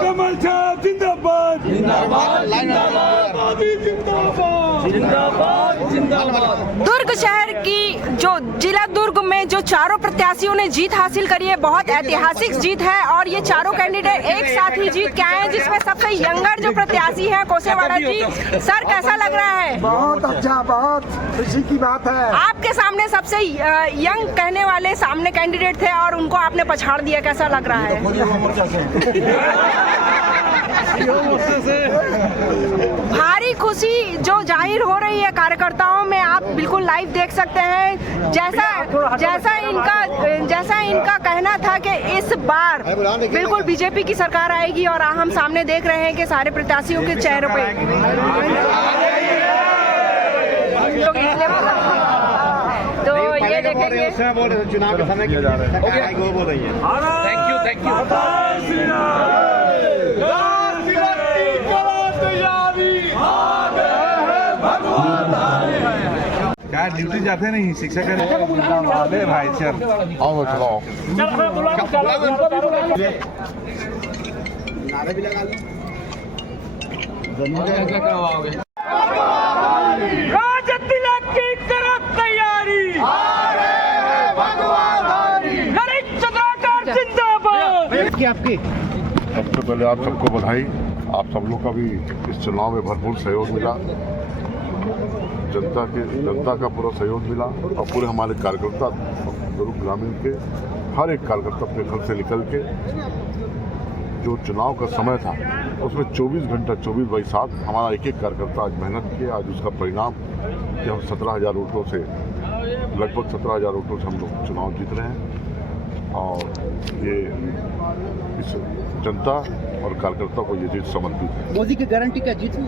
कमल छाप जिंदाबाद दुर्ग शहर की जो जिला दुर्ग में जो चारों प्रत्याशियों ने जीत हासिल करी है, बहुत ऐतिहासिक जीत है और ये चारों कैंडिडेट एक साथ ही जीत के आए हैं, जिसमें सबसे यंगर जो प्रत्याशी हैं कोसेवाड़ा जी। सर कैसा लग रहा है? बहुत अच्छा, बहुत खुशी की बात है। आपके सामने सबसे यंग कहने वाले सामने कैंडिडेट थे और उनको आपने पछाड़ दिया, कैसा लग रहा है? भारी खुशी जो जाहिर हो रही है कार्यकर्ताओं में, आप बिल्कुल लाइव देख सकते हैं। जैसा इनका कहना था कि इस बार बिल्कुल बीजेपी की सरकार आएगी और हम सामने देख रहे हैं कि सारे प्रत्याशियों के चेहरों पे तो ये देखेंगे चुनाव के समय वो बोल रही है। थैंक यू क्या ड्यूटी जाते नहीं शिक्षा करे भाई चल आओ चलो नारे भी लगा लो। आपकी सबसे पहले आप सबको बधाई। आप सब लोग का भी इस चुनाव में भरपूर सहयोग मिला, जनता का पूरा सहयोग मिला और पूरे हमारे कार्यकर्ता दुर्ग ग्रामीण के हर एक कार्यकर्ता अपने घर से निकल के जो चुनाव का समय था उसमें 24 घंटा 24/7 हमारा एक एक कार्यकर्ता आज मेहनत किया। आज उसका परिणाम कि हम 17,000 वोटों से लगभग 17,000 वोटों से हम लोग चुनाव जीत रहे हैं और ये इस जनता और कार्यकर्ता को ये जीत समर्पित है। मोदी की गारंटी का जीत हुई?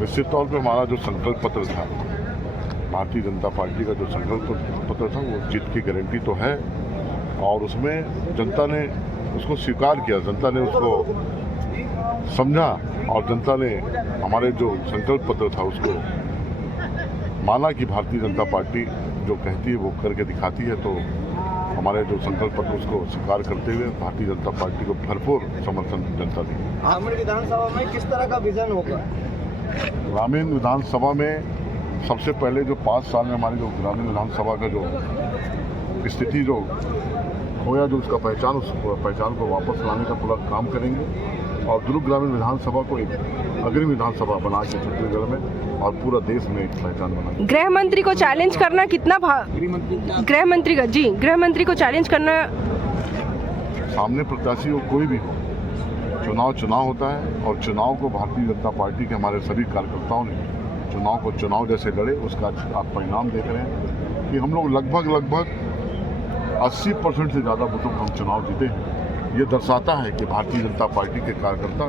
निश्चित तौर पे हमारा जो संकल्प पत्र था, भारतीय जनता पार्टी का जो संकल्प पत्र था, वो जीत की गारंटी तो है और उसमें जनता ने उसको स्वीकार किया, जनता ने उसको समझा और जनता ने हमारे जो संकल्प पत्र था उसको माना कि भारतीय जनता पार्टी जो कहती है वो करके दिखाती है। तो हमारे जो संकल्प पत्र उसको स्वीकार करते हुए भारतीय जनता पार्टी को भरपूर समर्थन जनता दी। ग्रामीण विधानसभा में किस तरह का विजन होगा? ग्रामीण विधानसभा में सबसे पहले जो 5 साल में हमारी जो ग्रामीण विधानसभा का जो स्थिति जो खोया, जो उसका पहचान, उस पहचान को वापस लाने का पूरा काम करेंगे और दुर्ग ग्रामीण विधानसभा को एक अग्रणी विधानसभा बना के छत्तीसगढ़ में और पूरा देश में एक पहचान बना। गृह मंत्री को चैलेंज करना कितना गृह मंत्री को चैलेंज करना, सामने प्रत्याशी हो कोई भी हो, चुनाव होता है और चुनाव को भारतीय जनता पार्टी के हमारे सभी कार्यकर्ताओं ने चुनाव जैसे लड़े, उसका आप परिणाम देख रहे हैं कि हम लोग लगभग 80% से ज़्यादा वोटों पर हम चुनाव जीते हैं। ये दर्शाता है कि भारतीय जनता पार्टी के कार्यकर्ता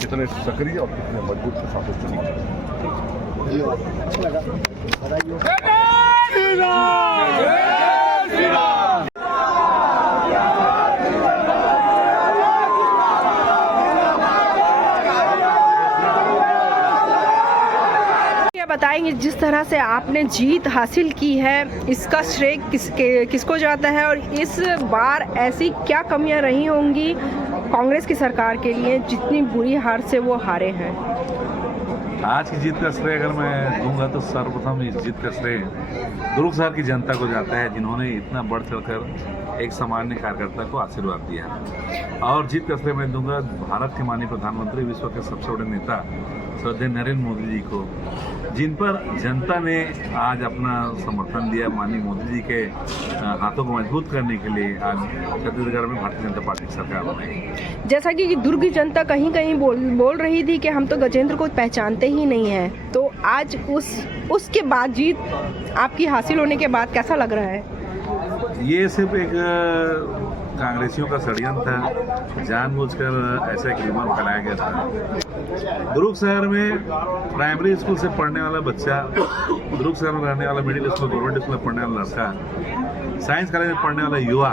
कितने सक्रिय और कितने मजबूत के साथ चुनाव। बताएंगे जिस तरह से आपने जीत हासिल की है, इसका श्रेय किसको जाता है और इस बार ऐसी क्या कमियां रही होंगी कांग्रेस की सरकार के लिए जितनी बुरी हार से वो हारे हैं? आज की जीत का श्रेय अगर मैं दूंगा तो सर्वप्रथम इस जीत का श्रेय दुर्ग शहर की जनता को जाता है, जिन्होंने इतना बढ़ चढ़कर एक सामान्य कार्यकर्ता को आशीर्वाद दिया। और जीत का श्रेय मैं दूंगा भारत के माननीय प्रधानमंत्री, विश्व के सबसे बड़े नेता श्रद्धेय नरेंद्र मोदी जी को, जिन पर जनता ने आज अपना समर्थन दिया। माननीय मोदी जी के हाथों को मजबूत करने के लिए आज छत्तीसगढ़ में भारतीय जनता पार्टी की सरकार बनाई। जैसा कि दुर्ग की जनता कहीं कहीं बोल रही थी कि हम तो गजेंद्र को पहचानते ही नहीं हैं, तो आज उसके बाद जीत आपकी हासिल होने के बाद कैसा लग रहा है? ये सिर्फ एक कांग्रेसियों का षड्यंत्र था, जानबूझकर ऐसा एक र्यूमर फैलाया गया था। दुर्ग शहर में प्राइमरी स्कूल से पढ़ने वाला बच्चा, दुर्ग शहर में रहने वाला मिडिल स्कूल गवर्नमेंट स्कूल में पढ़ने वाला लड़का, साइंस कॉलेज में पढ़ने वाला युवा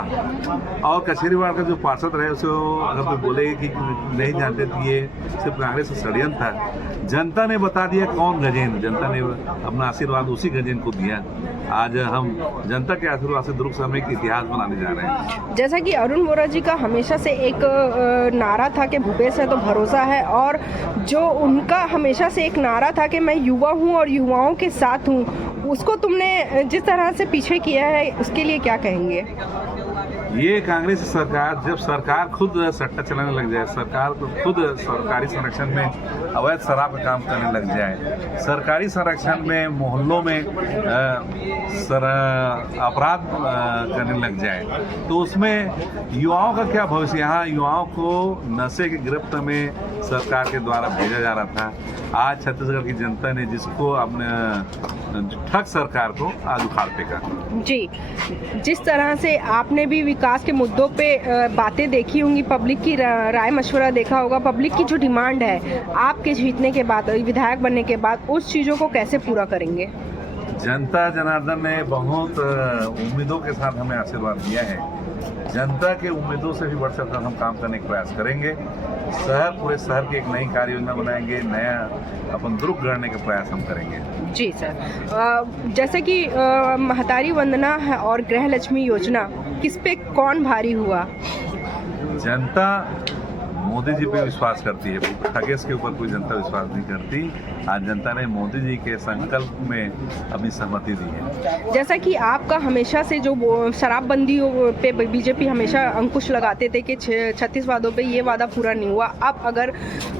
और कचहरीवाड़ का जो पार्षद रहे, उसे अगर कोई बोले कि नहीं जानते थे ये सिर्फ कांग्रेस का षड्यंत्र था, जनता ने बता दिया कौन गजेंद्र। जनता ने अपना आशीर्वाद उसी गजेंद्र को दिया। आज हम जनता के आशीर्वाद से दुर्ग शहर में एक इतिहास बनाने जा रहे हैं। जैसा कि अरुण वोरा जी का हमेशा से एक नारा था कि भूपेश है तो भरोसा है, और जो उनका हमेशा से एक नारा था कि मैं युवा हूं और युवाओं के साथ हूं, उसको तुमने जिस तरह से पीछे किया है उसके लिए क्या कहेंगे? ये कांग्रेस सरकार, जब सरकार खुद सट्टा चलाने लग जाए, सरकार को खुद सरकारी संरक्षण में अवैध शराब का काम करने लग जाए, सरकारी संरक्षण में मोहल्लों में अपराध करने लग जाए, तो उसमें युवाओं का क्या भविष्य? यहाँ युवाओं को नशे की गिरफ्त में सरकार के द्वारा भेजा जा रहा था। आज छत्तीसगढ़ की जनता ने जिसको अपने ठग सरकार को आज उखाड़ फेंका। जी, जिस तरह से आपने भी विकास के मुद्दों पे बातें देखी होंगी, पब्लिक की राय मशवरा देखा होगा, पब्लिक की जो डिमांड है आपके जीतने के बाद, विधायक बनने के बाद, उस चीज़ों को कैसे पूरा करेंगे? जनता जनार्दन ने बहुत उम्मीदों के साथ हमें आशीर्वाद दिया है। जनता के उम्मीदों से भी बढ़ चढ़कर हम काम करने का प्रयास करेंगे। पूरे शहर की एक नई कार्य योजना बनाएंगे, नया अपन दुर्ग गढ़ने का प्रयास हम करेंगे। जी सर, जैसे कि महतारी वंदना है और गृह लक्ष्मी योजना, किस पे कौन भारी हुआ? जनता मोदी जी पे विश्वास करती है, ठगेश के ऊपर कोई जनता विश्वास नहीं करती। आज जनता ने मोदी जी के संकल्प में अपनी सहमति दी है। जैसा कि आपका हमेशा से जो शराबबंदी पे बीजेपी हमेशा अंकुश लगाते थे कि 36 वादों पे ये वादा पूरा नहीं हुआ, अब अगर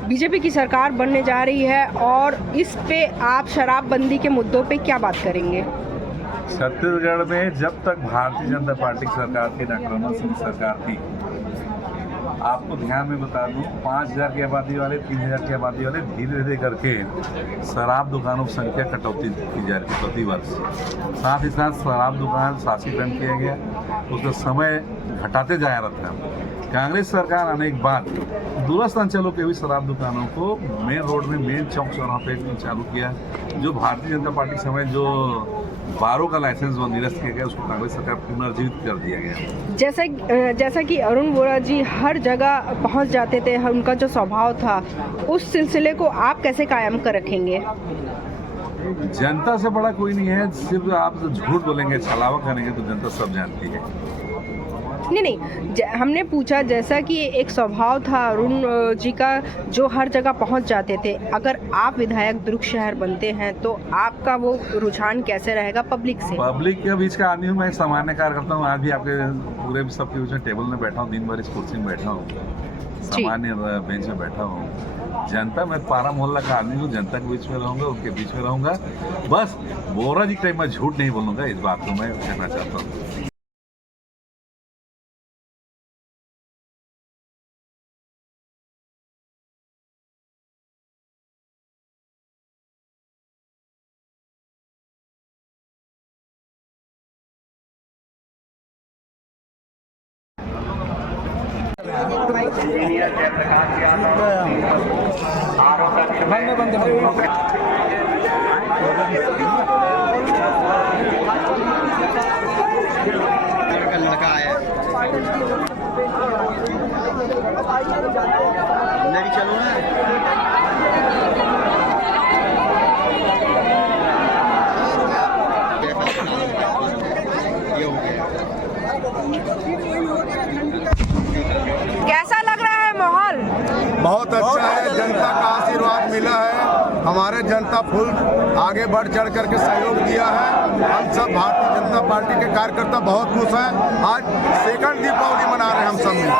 बीजेपी की सरकार बनने जा रही है और इस पे आप शराबबंदी के मुद्दों पे क्या बात करेंगे? छत्तीसगढ़ में जब तक भारतीय जनता पार्टी की सरकार थी, डॉक्टर रमन सिंह सरकार थी, आपको ध्यान में बता दूं, 5000 की आबादी वाले, 3000 की आबादी वाले धीरे धीरे करके शराब दुकानों की संख्या कटौती की जा रही थी प्रति वर्ष। साथ ही साथ शराब दुकान शासी बंद किया गया, उसका समय घटाते जा रहा था। कांग्रेस सरकार आने के बाद दूरस्थ अंचलों के भी शराब दुकानों को मेन रोड में, मेन चौक चौराहों पे चालू किया। जो भारतीय जनता पार्टी के समय जो बारों का लाइसेंस वो निरस्त किया गया, उसको कांग्रेस सरकार पुनर्जीवित कर दिया गया। जैसा कि अरुण वोरा जी हर जगह पहुंच जाते थे, उनका जो स्वभाव था, उस सिलसिले को आप कैसे कायम कर रखेंगे? जनता से बड़ा कोई नहीं है। सिर्फ आप झूठ बोलेंगे, छलावा करेंगे तो जनता सब जानती है। नहीं, हमने पूछा, जैसा कि एक स्वभाव था अरुण जी का जो हर जगह पहुंच जाते थे, अगर आप विधायक दुर्ग शहर बनते हैं तो आपका वो रुझान कैसे रहेगा पब्लिक से? पब्लिक के बीच का आदमी हूँ मैं, एक सामान्य कार्यकर्ता हूँ। आज भी आपके पूरे सबके बीच में टेबल में बैठा हूँ, दिन भर इस कुर्सी में बैठा हूँ, सामान्य बेंच में बैठा हूँ। जनता, मैं पारा मोहल्ला का आदमी हूँ, जनता के बीच में रहूँगा, उनके बीच में रहूँगा। बस वोरा जी के टाइम में झूठ नहीं बोलूँगा, इस बात को मैं कहना चाहता हूँ। लड़का आया नहीं, चलो ना। कैसा लग रहा है माहौल? बहुत अच्छा है, जनता का आशीर्वाद मिला है, हमारे जनता फुल आगे बढ़ चढ़ करके सहयोग दिया है। हम सब भारतीय जनता पार्टी के कार्यकर्ता बहुत खुश हैं। आज सेकंड दीपावली मना रहे हैं हम सब मिल।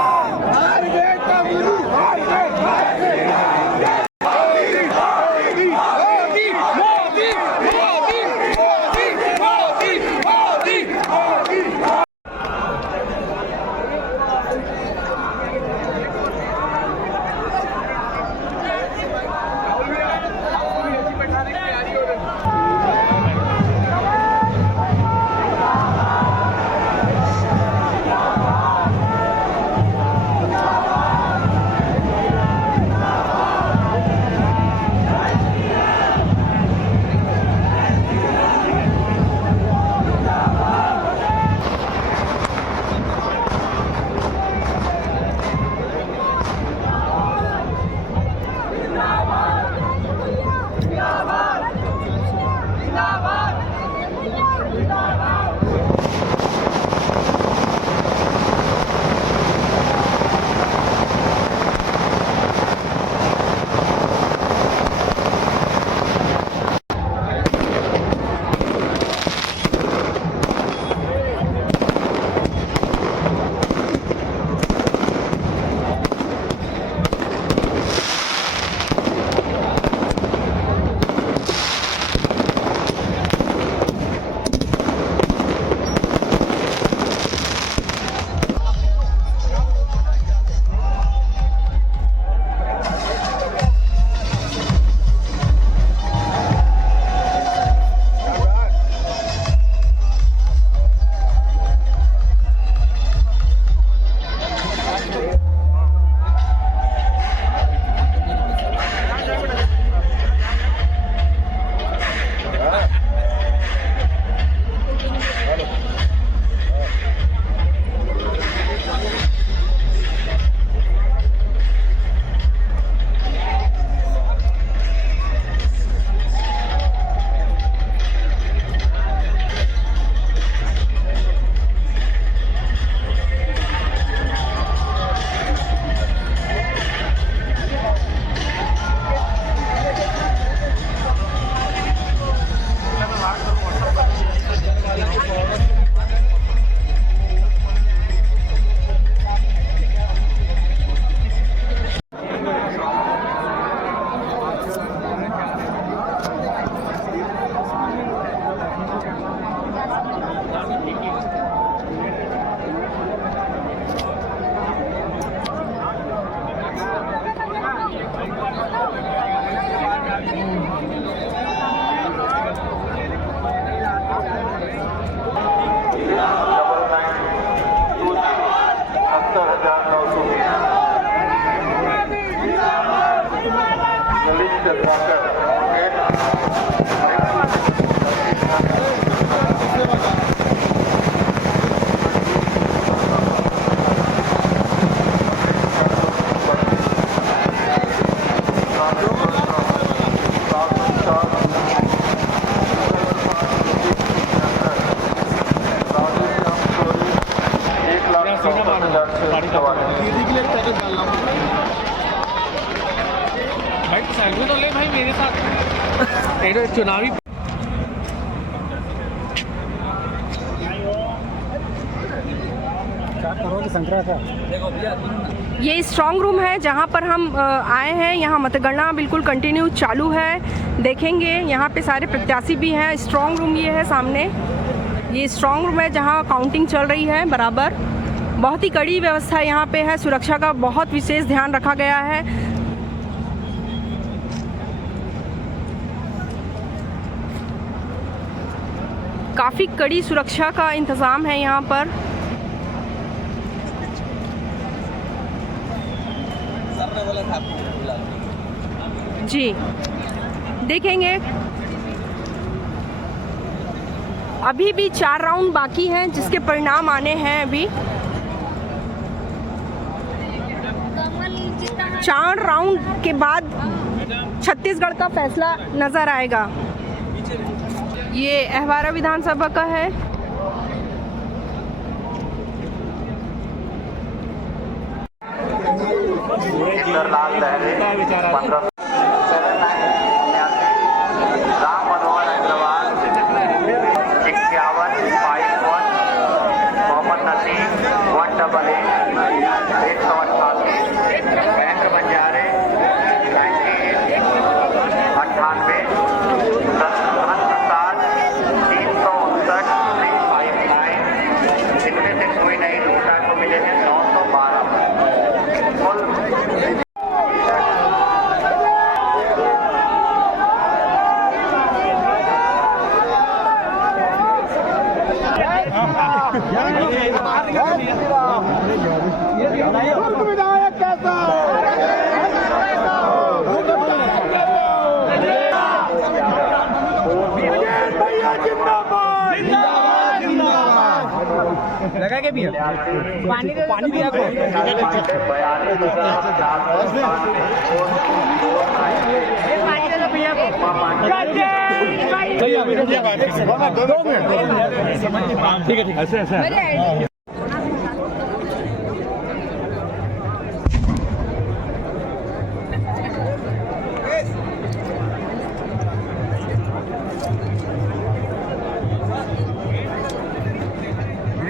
सेल्फी तो ले भाई मेरे साथ। एक चुनावी ये स्ट्रांग रूम है जहाँ पर हम आए हैं। यहाँ मतगणना बिल्कुल कंटिन्यू चालू है। देखेंगे यहाँ पे सारे प्रत्याशी भी हैं। स्ट्रांग रूम ये है सामने, ये स्ट्रांग रूम है जहाँ काउंटिंग चल रही है बराबर। बहुत ही कड़ी व्यवस्था यहाँ पे है, सुरक्षा का बहुत विशेष ध्यान रखा गया है। काफ़ी कड़ी सुरक्षा का इंतज़ाम है यहाँ पर। जी देखेंगे, अभी भी 4 राउंड बाकी हैं जिसके परिणाम आने हैं। अभी 4 राउंड के बाद छत्तीसगढ़ का फैसला नजर आएगा। ये अहवारा विधानसभा का है। लाल लहरे 15 राम मनोहर अग्रवाल 51 51 मोहम्मद नसीम 188 महेंद्र बंजारे 98 प्रसाद 359 359। इनमें से कोई नहीं दूसरा को मिले हैं 912 कुल। विधायक कैसा लगा के भी पानी दिया को ठीक है ऐसे ऐसे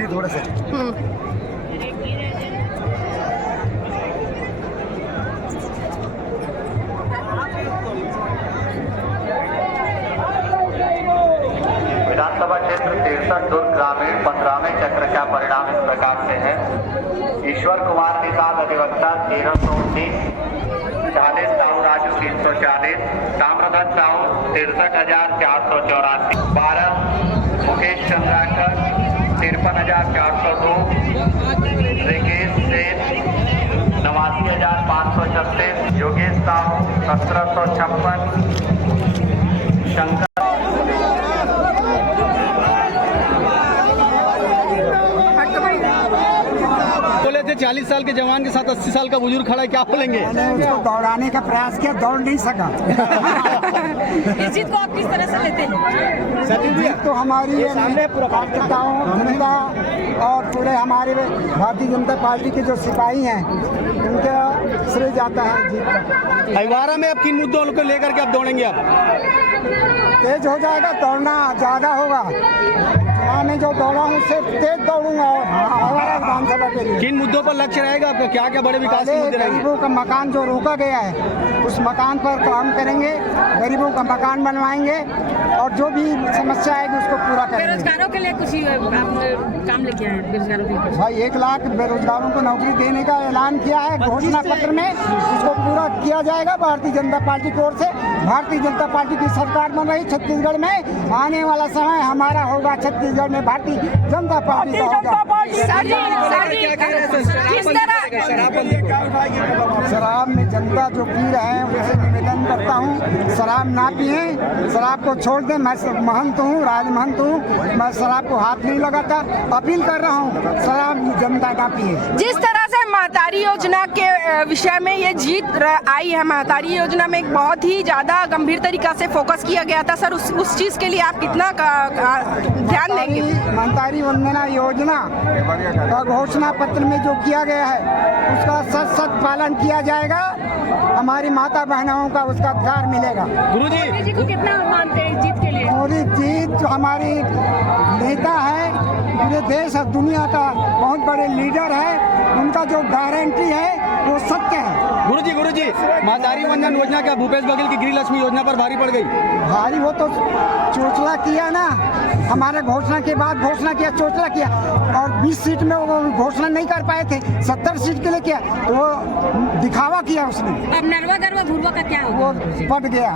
थोड़ा सा विधानसभा क्षेत्र 63 दुर्ग ग्रामीण 15वें चक्र का परिणाम इस प्रकार से है। ईश्वर कुमार निषाद अधिवक्ता 1319, 40 साहू राजू 340, ताम्रध्वज साहू 63,484, 12 मुकेश चंद्राकर 53,402, रिकेश सेन 89,536, योगेश साहू 1756, शंकर बोले थे 40 साल के जवान के साथ 80 साल का बुजुर्ग खड़ा है, क्या बोलेंगे? मैंने उसको दौड़ाने का प्रयास किया, दौड़ नहीं सका। इस जीत को आप किस तरह से लेते हैं? जीत तो हमारी कार्यकर्ताओं, जनता और पूरे हमारे भारतीय जनता पार्टी के जो सिपाही हैं उनका श्रेय जाता है जीत का। अखबारा में अब किन मुद्दों को लेकर के आप दौड़ेंगे? आप तेज हो जाएगा, दौड़ना ज्यादा होगा। मैं जो दौड़ा हूँ उससे तेज दौड़ूंगा। हमारा विधानसभा के लिए किन मुद्दों पर लक्ष्य रहेगा आपका? क्या क्या बड़े विकास के मुद्दे रहेंगे? गरीबों का मकान जो रोका गया है उस मकान पर काम करेंगे, गरीबों का मकान बनवाएंगे और जो भी समस्या आएगी उसको पूरा करेंगे। बेरोजगारों के लिए कुछ काम लेके आए? बेरोजगारों के भाई 1 लाख बेरोजगारों को नौकरी देने का ऐलान किया है घोषणा पत्र में, उसको पूरा किया जाएगा भारतीय जनता पार्टी की ओर से। भारतीय जनता पार्टी की सरकार बन रही छत्तीसगढ़ में, आने वाला समय हमारा होगा छत्तीसगढ़ में भारतीय जनता पार्टी का होगा। शराब में जनता जो पी रहे हैं उनसे निवेदन करता हूँ शराब ना पिए, शराब को छोड़ दें। मैं महंत हूँ, राजमहंत हूँ, मैं शराब को हाथ नहीं लगाता। अपील कर रहा हूँ शराब जनता ना पिए। जिस तरह जैसे महतारी योजना के विषय में ये जीत आई है, महतारी योजना में एक बहुत ही ज्यादा गंभीर तरीका से फोकस किया गया था सर, उस चीज के लिए आप कितना ध्यान देंगे? महतारी वंदना योजना का घोषणा पत्र में जो किया गया है उसका सत पालन किया जाएगा, हमारी माता बहनों का उसका अधिकार मिलेगा। मोदी जी को कितना मानते हैं जीत के लिए? मोदी जी जो हमारी नेता है, पूरे देश और दुनिया का बहुत बड़े लीडर है, उनका जो गारंटी है वो सत्य है। गुरुजी महतारी वंदन योजना क्या भूपेश बघेल की गृहलक्ष्मी योजना पर भारी पड़ गई? भारी वो तो चोचला किया ना, हमारे घोषणा के बाद घोषणा किया, चोचला किया, और 20 सीट में वो घोषणा नहीं कर पाए थे, 70 सीट के लिए किया, तो वो दिखावा किया उसने। अब नरवा गरवा भुरवा का क्या होगा? वो पट गया।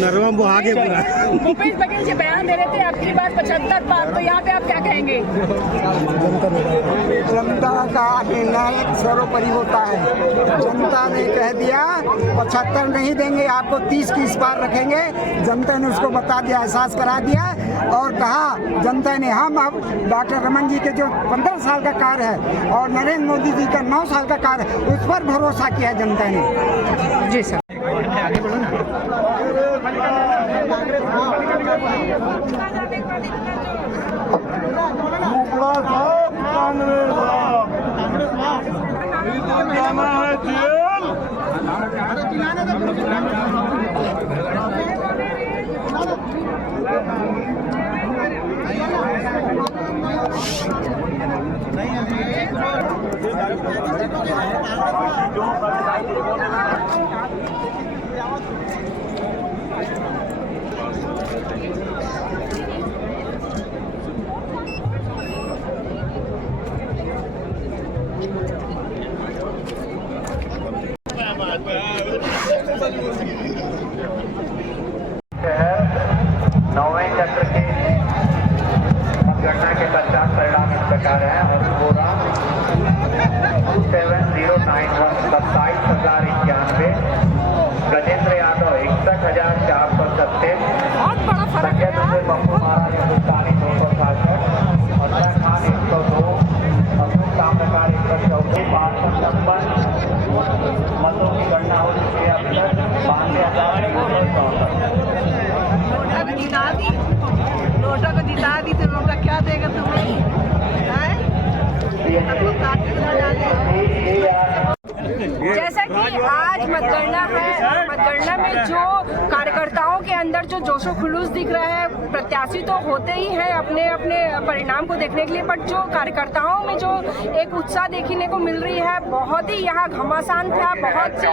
नरवा वो आगे बढ़ा। भूपेश बघेल जी बयान दे रहे थे आपकी बात 75 पार, तो यहाँ पे आप क्या कहेंगे? जनता का निर्णायक सर्वोपरि होता है। जनता ने कह दिया 75 नहीं देंगे, आपको 30 की इस पार रखेंगे। जनता ने उसको बता दिया, एहसास करा दिया और कहा जनता ने हम अब डॉक्टर रमन जी के जो 15 साल का कार्य है और नरेंद्र मोदी जी का 9 साल का कार्य है, उस पर भरोसा किया जनता ने। जी सर। नौवें चक्र के मतगणना के पश्चात परिणाम इस प्रकार है और पूरा 7091 27,091, गजेंद्र यादव 61,437, संजय दुबे पप्पू महाराज हिंदुस्तानी 266, अल्लाह खान 102, अब्दुल कामकार 114, 556 मतों की गणना हो चुकी है। अब तक 92,264। नोटा को जिता दी तो नोटा क्या देगा तुम्हें? जैसा कि आज मतगणना है, मतगणना में जो कार्यकर्ताओं के अंदर जो जोशो खुलूस दिख रहा है, प्रत्याशी तो होते ही हैं अपने अपने परिणाम को देखने के लिए, बट जो कार्यकर्ताओं में जो एक उत्साह देखने को मिल रही है, बहुत ही यहाँ घमासान था। बहुत सी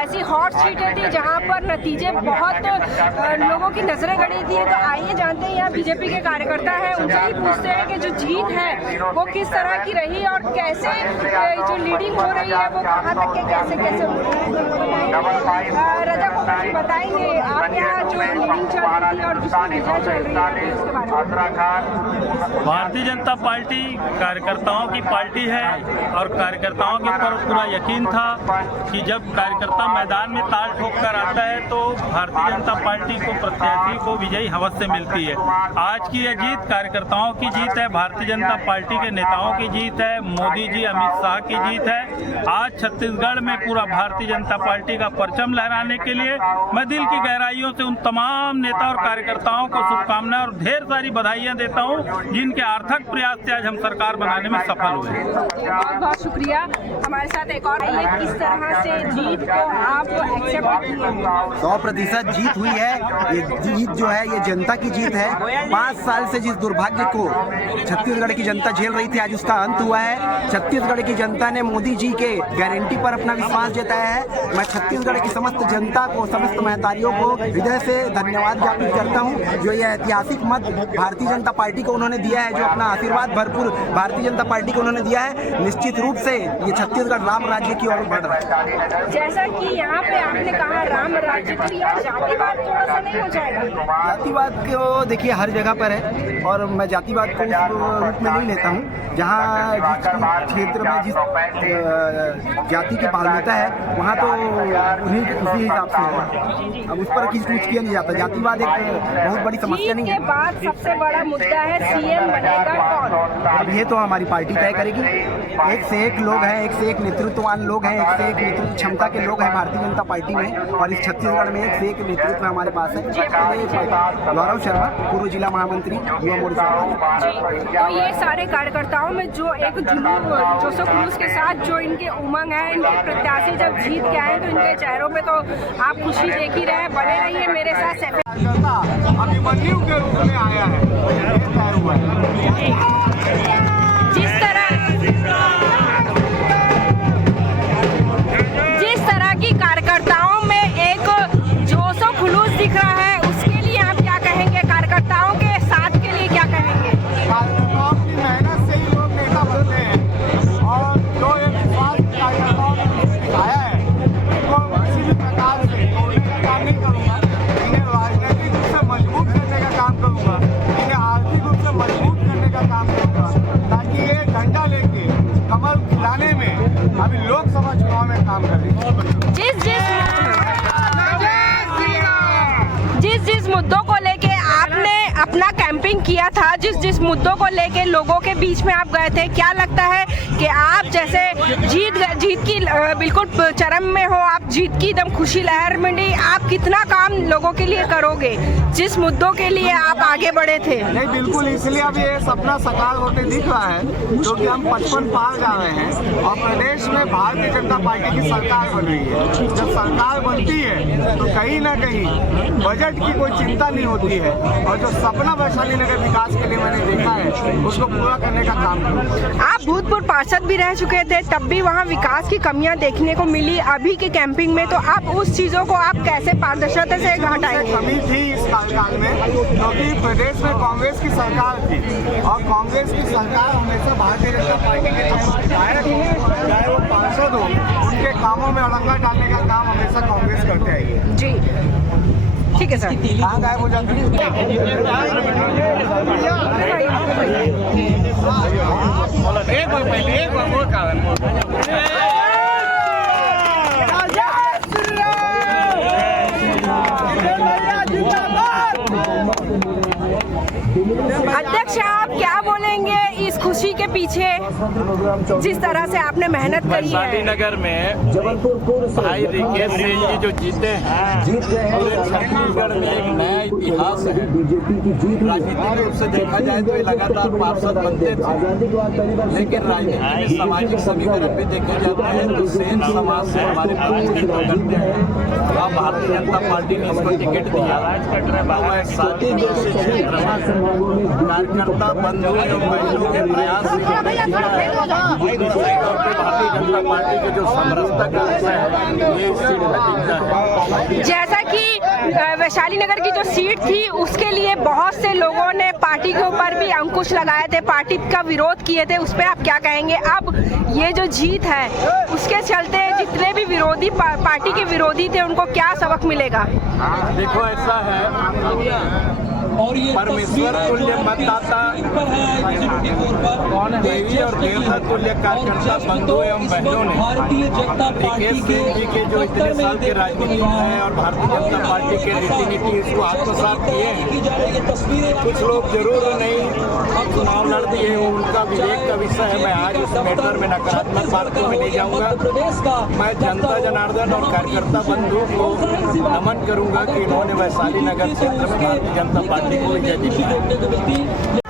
ऐसी हॉट सीटें थी जहाँ पर नतीजे बहुत लोगों की नजरें गड़ी थी। तो आइए जानते हैं यहाँ बीजेपी के कार्यकर्ता हैं, उनसे ही पूछते हैं कि जो जीत है वो किस तरह की रही और कैसे जो लीडिंग हो रही है वो कहाँ तक के कैसे कैसे रजा को बताएंगे आप यहाँ जो लीडिंग चल रही है और जिसकी विजय चल रही है उसके बारे में। भारतीय जनता पार्टी कार्यकर्ताओं की पार्टी है और कार्यकर्ताओं के ऊपर पूरा यकीन था कि जब कार्यकर्ता मैदान में ताल ठोक कर आता है तो भारतीय जनता पार्टी को प्रत्याशी को विजयी हवस से मिलती है। आज की यह जीत कार्यकर्ताओं की जीत है, भारतीय जनता पार्टी के नेताओं की जीत है, मोदी जी अमित शाह की जीत है। आज छत्तीसगढ़ में पूरा भारतीय जनता पार्टी का परचम लहराने के लिए मैं दिल की गहराइयों से उन तमाम नेता और कार्यकर्ताओं को शुभकामनाएं और ढेर सारी बधाइयां देता हूं जिनके अर्थक प्रयास से आज हम सरकार बनाने में सफल हुए। बहुत बहुत शुक्रिया। हमारे साथ एक और है, किस तरह से जीत को आप एक्सेप्ट किए? 100% जीत हुई है। ये जीत जो है ये जनता की जीत है। 5 साल से जिस दुर्भाग्य को छत्तीसगढ़ की जनता झेल रही थी, आज उसका अंत हुआ है। छत्तीसगढ़ की जनता ने मोदी जी के गारंटी पर अपना विश्वास जताया है। मैं छत्तीसगढ़ की समस्त जनता को, समस्त महतारियों को हृदय से धन्यवाद ज्ञापित करता हूं जो ये ऐतिहासिक मत भारतीय जनता पार्टी को उन्होंने दिया है, जो अपना आशीर्वाद भरपूर भारतीय जनता पार्टी को उन्होंने दिया है। निश्चित रूप से ये छत्तीसगढ़ राम राज्य की ओर बढ़ रहा है। जैसा कि यहाँ पे आपने कहा राम राज्य, तो यह जातिवाद थोड़ा सा नहीं हो जाएगा? जातिवाद को देखिए हर जगह पर है और मैं जातिवाद को उस रूप में नहीं लेता हूँ। जहाँ जिस क्षेत्र में जिस जाति की मान्यता है वहाँ तो उसी हिसाब फिक्स है, अब उस पर कुछ किया नहीं जाता। जातिवाद एक बहुत बड़ी समस्या नहीं के है। बाद सबसे बड़ा मुद्दा है सीएम बनेगा कौन। अब ये तो हमारी पार्टी तय करेगी। एक से एक लोग हैं, एक से एक नेतृत्ववान लोग हैं, एक से एक नेतृत्व क्षमता के लोग हैं भारतीय जनता पार्टी में, और इस छत्तीसगढ़ में एक से एक नेतृत्व हमारे पास है। गौरव शर्मा, पूर्व जिला महामंत्री, युवा मोर्चा। तो ये सारे कार्यकर्ताओं में जो एक जुनून, जोश खलूस के साथ जो इनके उमंग है, इनके प्रत्याशी जब जीत के आए तो इनके चेहरों पे तो आप खुशी देख ही रहे। बने रहिए मेरे साथ। अभिमन्यु के रूप में आया है। जिस तरह की कार्यकर्ताओं में एक जोश और खुलूस दिख रहा है, उसके लिए आप क्या कहेंगे? कार्यकर्ताओं के साथ के लिए क्या कहेंगे? कार्यकर्ताओं की मेहनत से ही लोग नेता बनते हैं, और जो ये विश्वास कार्यकर्ताओं ने दिखाया है उनको किसी भी प्रकार से तोड़ने का काम नहीं करूँगा। इन्हें राजनीतिक रूप से मजबूत करने का काम करूँगा, इन्हें आर्थिक रूप से मजबूत करने का काम करूँगा, ताकि ये डंडा लेके कमल खिलाने में अभी लोकसभा चुनाव में काम करें। जिस मुद्दों को लेके आपने अपना कैंपिंग किया था, जिस मुद्दों को लेके लोगों के बीच में आप गए थे, क्या लगता है कि आप जैसे जीत की बिल्कुल चरम में हो, आप जीत की एकदम खुशी लहर में नहीं, आप कितना काम लोगों के लिए करोगे जिस मुद्दों के लिए आप आगे बढ़े थे? नहीं, बिल्कुल, इसलिए अब ये सपना साकार होते दिख रहा है, क्योंकि हम 55 पार जा रहे हैं और प्रदेश में भारतीय जनता पार्टी की सरकार बन रही है। जब सरकार बनती है तो कहीं ना कहीं बजट की कोई चिंता नहीं होती है, और जो सपना वैशाली नगर विकास के लिए मैंने देखा है उसको पूरा करने का काम करूँगा। आप भूतपूर्व पार्षद भी रह चुके थे, तब भी वहाँ विकास की कमियां देखने को मिली। अभी के कैंपिंग में तो आप उस चीजों को आप कैसे पारदर्शिता से हटाएंगे? कमी थी इस कार्यकाल में, क्योंकि प्रदेश में कांग्रेस की सरकार थी, और कांग्रेस की सरकार हमेशा भारतीय जनता पार्टी के विधायक हो चाहे वो पार्षद हो, उनके कामों में अड़ंगा डालने का काम हमेशा कांग्रेस करते आई है। जी ठीक है सर। कहाँ गायब हो जाती है? अध्यक्ष, आप क्या बोलेंगे इस खुशी के पीछे, जिस तरह से आपने मेहनत करी है? वैशाली नगर में भाई रिकेश सिंह जी जो जीते हैं, पूरे छत्तीसगढ़ में एक नया इतिहास है। राजनीतिक रूप से देखा जाए तो ये लगातार पार्षद बनते थे, लेकिन राजनीतिक सामाजिक समीकरण भी देखे जाते हैं तो सेन समाज से हमारे प्रतिनिधित्व करते हैं। अब भारतीय जनता पार्टी ने इसको टिकट दिया, तो मैं साथी जैसे क्षेत्र में कार्यकर्ता बंधुओं एवं बहनों के प्रयास से भारतीय जनता पार्टी के जो समरसता का विषय है ये इस सीट में दिखता है। जैसा कि वैशाली नगर की जो सीट थी उसके लिए बहुत से लोगों ने पार्टी के ऊपर भी अंकुश लगाए थे, पार्टी का विरोध किए थे, उस पर आप क्या कहेंगे? अब ये जो जीत है उसके चलते जितने भी विरोधी पार्टी के विरोधी थे उनको क्या सबक मिलेगा? देखो, ऐसा है, परमेश्वर तुल्य मतदाता, देवी और देवता तुल्य कार्यकर्ता बंधुओं एवं बहनों ने रिकेश सिंह जी के जो इतने साल के राजनीति है और भारतीय जनता पार्टी के रीति नीति इसको आत्मसात किए हैं। कुछ लोग जरूर नहीं चुनाव लड़ दिए, उनका विवेक का विषय है। मैं आज उस मैटर में नकारात्मक बातों में नहीं जाऊंगा। मैं जनता जनार्दन और कार्यकर्ता बंधुओं को नमन करूंगा कि इन्होंने वैशाली नगर क्षेत्र में भारतीय जनता पार्टी को विजय दिलाया।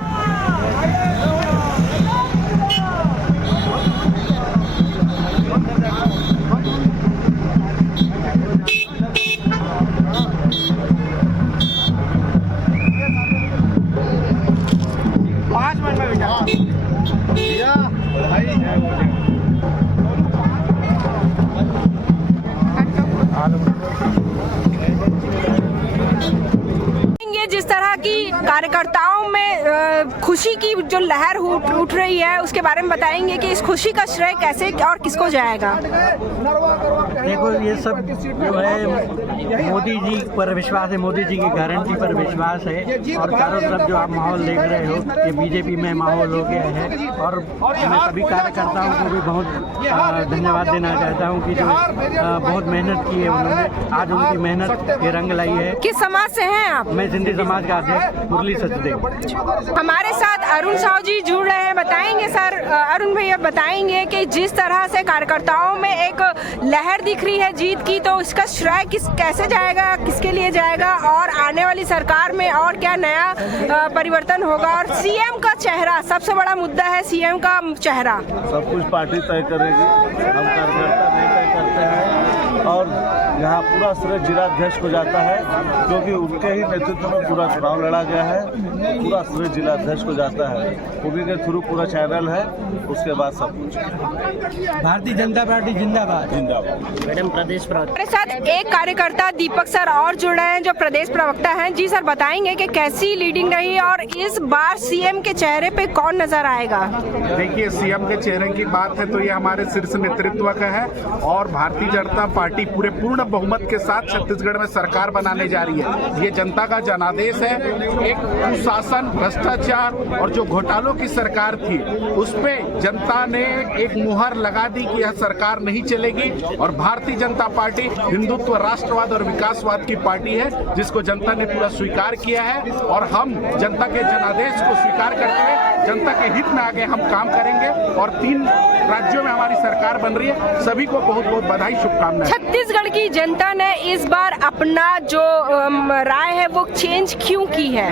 जिस तरह की कार्यकर्ताओं में खुशी की जो लहर उठ रही है उसके बारे में बताएंगे कि इस खुशी का श्रेय कैसे और किसको जाएगा? देखो, ये सब जो है मोदी जी पर विश्वास है, मोदी जी की गारंटी पर विश्वास है, और चारों तरफ जो आप माहौल देख रहे हो ये बीजेपी में माहौल हो गया है, और मैं सभी कार्यकर्ताओं को भी बहुत धन्यवाद देना चाहता हूँ कि जो बहुत मेहनत की है उन्होंने, आज उनकी मेहनत ये रंग लाई है। किस समाज से हैं आप? मैं सिंधी समाज का अध्यक्ष मुरली सचदेव। हमारे साथ अरुण साहू जी जुड़ रहे हैं, बताएंगे सर। अरुण भैया बताएंगे कि जिस तरह से कार्यकर्ताओं में एक लहर दिख रही है जीत की, तो इसका श्रेय कैसे जाएगा, किसके लिए जाएगा, और आने वाली सरकार में और क्या नया परिवर्तन होगा, और सीएम का चेहरा सबसे बड़ा मुद्दा है। सीएम का चेहरा सब कुछ पार्टी तय करेगी, हम कार्यकर्ता नहीं तय करते हैं। और यहाँ पूरा श्रेय जिलाध्यक्ष को जाता है, क्योंकि उनके ही नेतृत्व में पूरा चुनाव लड़ा गया है। पूरा श्रेय जिलाध्यक्ष को जाता है, उन्हीं के थ्रू पूरा चैनल है, उसके बाद सब कुछ। भारतीय जनता पार्टी जिंदाबाद। जिंदाबाद। मैडम प्रदेश हमारे साथ एक कार्यकर्ता दीपक सर और जुड़ रहे हैं जो प्रदेश प्रवक्ता हैं। जी सर, बताएंगे कि कैसी लीडिंग रही और इस बार सीएम के चेहरे पे कौन नजर आएगा? देखिए, सीएम के चेहरे की बात है तो ये हमारे शीर्ष नेतृत्व का है, और भारतीय जनता पार्टी पूरे पूर्ण बहुमत के साथ छत्तीसगढ़ में सरकार बनाने जा रही है। ये जनता का जनादेश है। एक कुशासन, भ्रष्टाचार और जो घोटालों की सरकार थी, उस पे जनता ने एक मुहर लगा दी कि यह सरकार नहीं चलेगी। और भारतीय जनता पार्टी हिंदुत्व, राष्ट्रवाद और विकासवाद की पार्टी है, जिसको जनता ने पूरा स्वीकार किया है। और हम जनता के जनादेश को स्वीकार करते हुए जनता के हित में आगे हम काम करेंगे, और 3 राज्यों में हमारी सरकार बन रही है। सभी को बहुत बहुत बधाई, शुभकामनाएं। छत्तीसगढ़ की जनता ने इस बार अपना जो राय है वो चेंज क्यों की है?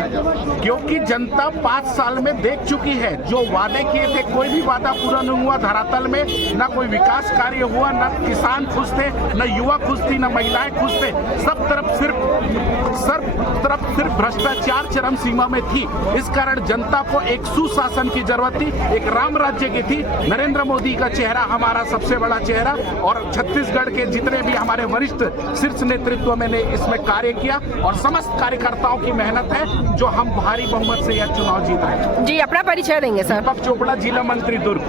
क्योंकि जनता 5 साल में देख चुकी है, जो वादे किए थे कोई भी वादा पूरा नहीं हुआ धरातल में। ना कोई विकास कार्य हुआ, ना किसान खुश थे, न युवा खुश थी, न महिलाएं खुश थे। सब तरफ सिर्फ भ्रष्टाचार चरम सीमा में थी। इस कारण जनता को एक सुशासन की जरूरत थी, एक राम राज्य की थी। नरेंद्र मोदी का चेहरा हमारा सबसे बड़ा चेहरा, और छत्तीसगढ़ के जितने भी हमारे वरिष्ठ शीर्ष नेतृत्व में ने इसमें कार्य किया, और समस्त कार्यकर्ताओं की मेहनत है जो हम भारी बहुमत से यह चुनाव जीत रहे हैं। जी, अपना परिचय देंगे सर। दीपक चोपड़ा, जिला मंत्री दुर्ग।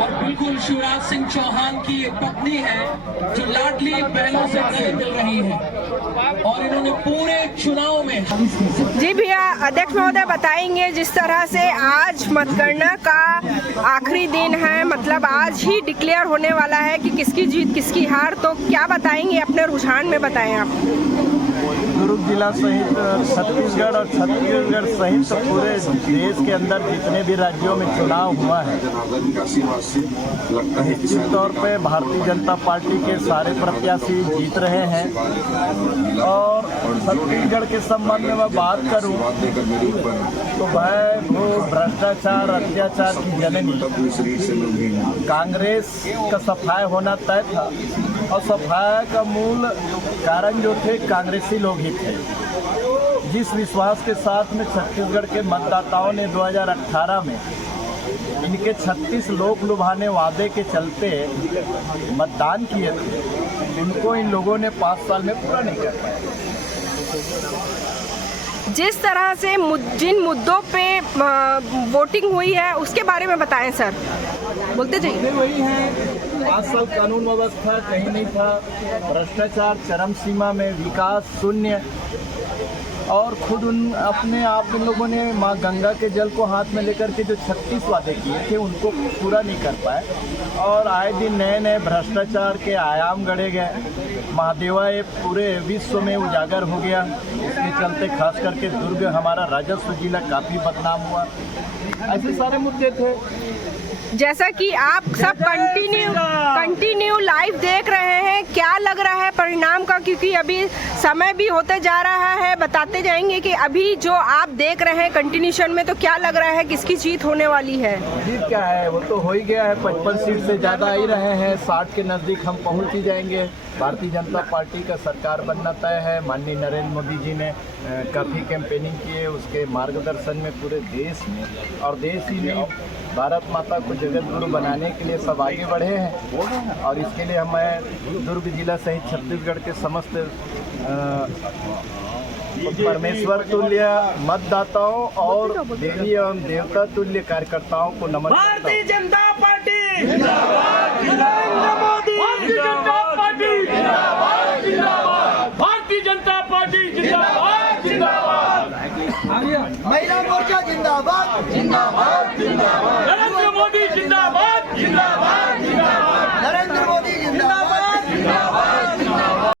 और बिल्कुल शिवराज सिंह चौहान की एक पत्नी है जो लाडली बहनों से मिल रही है, और इन्होंने पूरे चुनाव में। जी भैया, अध्यक्ष महोदय बताएंगे, जिस तरह से आज मतगणना का आखिरी दिन है, मतलब आज ही डिक्लेयर होने वाला है कि किसकी जीत किसकी हार, तो क्या बताएंगे अपने रुझान में? बताएं आप। दुर्ग जिला सहित छत्तीसगढ़ और छत्तीसगढ़ सहित पूरे देश के अंदर जितने भी राज्यों में चुनाव हुआ है, निश्चित तौर पे भारतीय जनता पार्टी के सारे प्रत्याशी जीत रहे हैं। और छत्तीसगढ़ के संबंध में मैं बात करूं तो भाई वो भ्रष्टाचार, अत्याचार की जननी कांग्रेस का सफाया होना तय था, और सफाया का मूल कारण जो थे कांग्रेसी लोग ही थे। जिस विश्वास के साथ में छत्तीसगढ़ के मतदाताओं ने 2018 में इनके 36 लोक लुभाने वादे के चलते मतदान किए थे, उनको इन लोगों ने 5 साल में पूरा नहीं कर पाया। जिस तरह से जिन मुद्दों पे वोटिंग हुई है उसके बारे में बताएं सर, बोलते जाइए। वही है, 5 साल कानून व्यवस्था कहीं नहीं था, भ्रष्टाचार चरम सीमा में, विकास शून्य, और खुद अपने आप इन लोगों ने माँ गंगा के जल को हाथ में लेकर के जो 36 वादे किए थे उनको पूरा नहीं कर पाए, और आए दिन नए नए भ्रष्टाचार के आयाम गढ़े गए। महादेवा ये पूरे विश्व में उजागर हो गया, इसके चलते खास करके दुर्ग हमारा राजस्व जिला काफ़ी बदनाम हुआ। ऐसे सारे मुद्दे थे। जैसा कि आप सब कंटिन्यू लाइव देख रहे हैं, क्या लग रहा है परिणाम का, क्योंकि अभी समय भी होते जा रहा है, बताते जाएंगे कि अभी जो आप देख रहे हैं कंटिन्यूशन में, तो क्या लग रहा है किसकी जीत होने वाली है? जीत क्या है, वो तो हो ही गया है, 55 सीट से ज़्यादा ही रहे हैं, 60 के नज़दीक हम पहुंच ही जाएंगे। भारतीय जनता पार्टी का सरकार बनना तय है। माननीय नरेंद्र मोदी जी ने काफ़ी कैंपेनिंग की है, उसके मार्गदर्शन में पूरे देश में और देश ही में भारत माता को जगत गुरु बनाने के लिए सब आगे बढ़े हैं। और इसके लिए मैं दुर्ग जिला सहित छत्तीसगढ़ के समस्त परमेश्वर तुल्य मतदाताओं और देवी एवं देवता तुल्य कार्यकर्ताओं को नमन। भारतीय जनता पार्टी जिंदाबाद, नरेंद्र मोदी जिंदाबाद, भारतीय जनता पार्टी जिंदाबाद, जिंदाबाद, महिला मोर्चा जिंदाबाद, जिंदाबाद, जिंदाबाद, नरेंद्र मोदी जिंदाबाद, जिंदाबाद, जिंदाबाद, नरेंद्र मोदी जिंदाबाद, जिंदाबाद, जिंदाबाद।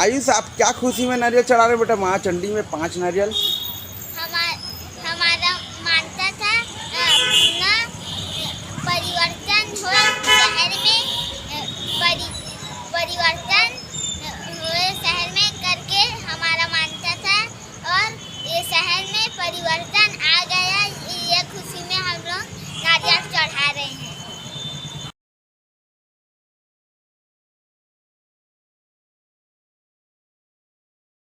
आयुष, आप क्या खुशी में नारियल चढ़ा रहे बेटा? महाचंडी में 5 नारियल।